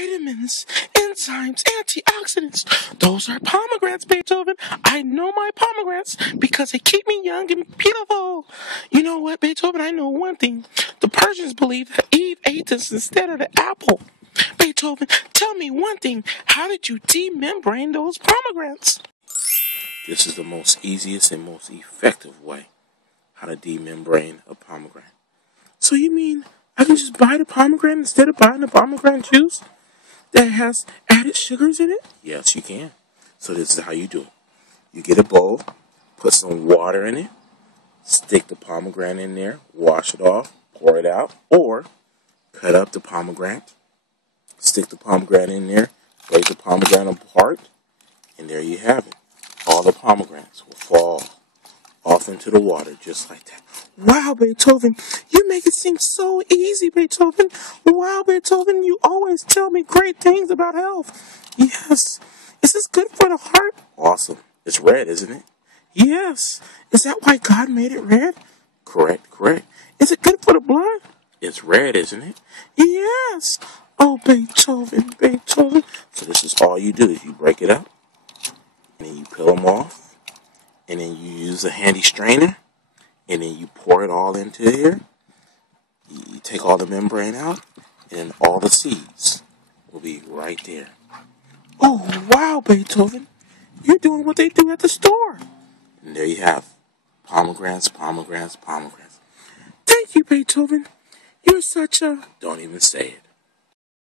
vitamins, enzymes, antioxidants. Those are pomegranates, Beethoven. I know my pomegranates because they keep me young and beautiful. You know what, Beethoven? I know one thing. The Persians believe that Eve ate this instead of the apple. Beethoven, tell me one thing. How did you demembrane those pomegranates? This is the most easiest and most effective way how to demembrane a pomegranate. So you mean I can just buy the pomegranate instead of buying the pomegranate juice that has added sugars in it? Yes, you can. So this is how you do it. You get a bowl, put some water in it, stick the pomegranate in there, wash it off, pour it out, or cut up the pomegranate, stick the pomegranate in there, break the pomegranate apart, and there you have it. All the pomegranates will fall off into the water just like that. Wow, Beethoven, you make it seem so easy, Beethoven. Wow, Beethoven, you always tell me great things about health. Yes. Is this good for the heart? Awesome. It's red, isn't it? Yes. Is that why God made it red? Correct. Is it good for the blood? It's red, isn't it? Yes. Oh, Beethoven. So this is all you do is you break it up, and then you peel them off, and then you use a handy strainer, and then you pour it all into here. You take all the membrane out, and then all the seeds will be right there. Oh, wow, Beethoven. You're doing what they do at the store. And there you have pomegranates. Thank you, Beethoven. You're such a... Don't even say it.